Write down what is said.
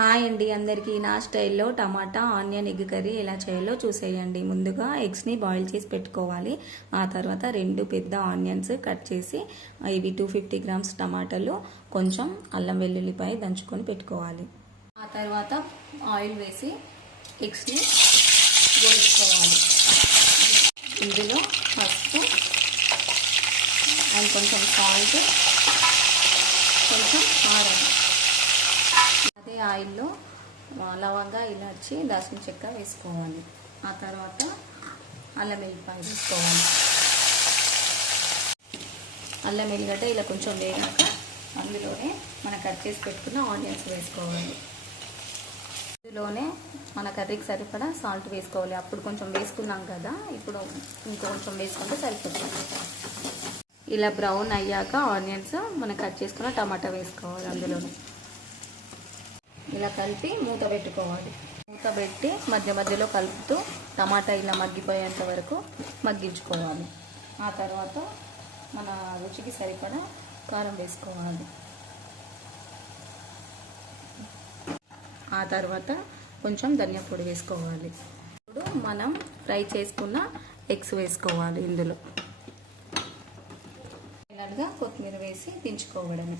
Hi అండి అందరికీ. నా స్టైల్లో టమాటా ఆనియన్ ఎగ్ కర్రీ ఎలా చేయాలో చూసేయండి. ముందుగా ఎగ్స్ని బాయిల్ చేసి పెట్టుకోవాలి. ఆ తర్వాత రెండు పెద్ద ఆనియన్స్ కట్ చేసి ఇవి టూ ఫిఫ్టీ గ్రామ్స్ టమాటాలు కొంచెం అల్లం వెల్లుల్లిపాయ దంచుకొని పెట్టుకోవాలి. ఆ తర్వాత ఆయిల్ వేసి ఎగ్స్ని గోల్చుకోవాలి. ఇందులో పసుపు అండ్ కొంచెం సాల్ట్ కొంచెం ఆరెంజ్ ఈ ఆయిల్లో లవంగ లవంగా ఇలాచి దాల్చిన చెక్క వేసుకోవాలి. ఆ తర్వాత అల్లం ఎల్లిపాయ వేసుకోవాలి. అల్లం వెల్లిగడ్డ ఇలా కొంచెం వేగాక అందులోనే మనం కట్ చేసి పెట్టుకున్న ఆనియన్స్ వేసుకోవాలి. ఇందులోనే మన కర్రీకి సరిపడా సాల్ట్ వేసుకోవాలి. అప్పుడు కొంచెం వేసుకున్నాం కదా ఇప్పుడు ఇంకొంచెం వేసుకుంటే సరిపోతుంది. ఇలా బ్రౌన్ అయ్యాక ఆనియన్స్ మనం కట్ చేసుకున్న టమాటా వేసుకోవాలి అందులోనే. ఇలా కలిపి మూత పెట్టుకోవాలి. మూత పెట్టి మధ్య మధ్యలో కలుపుతూ టమాటా ఇలా మగ్గిపోయేంత వరకు మగ్గించుకోవాలి. ఆ తర్వాత మన రుచికి సరిపడా కారం వేసుకోవాలి. ఆ తర్వాత కొంచెం ధనియా పొడి వేసుకోవాలి. ఇప్పుడు మనం ఫ్రై చేసుకున్న ఎగ్స్ వేసుకోవాలి ఇందులో. ఇలాగా కొత్తిమీర వేసి దించుకోవడమే.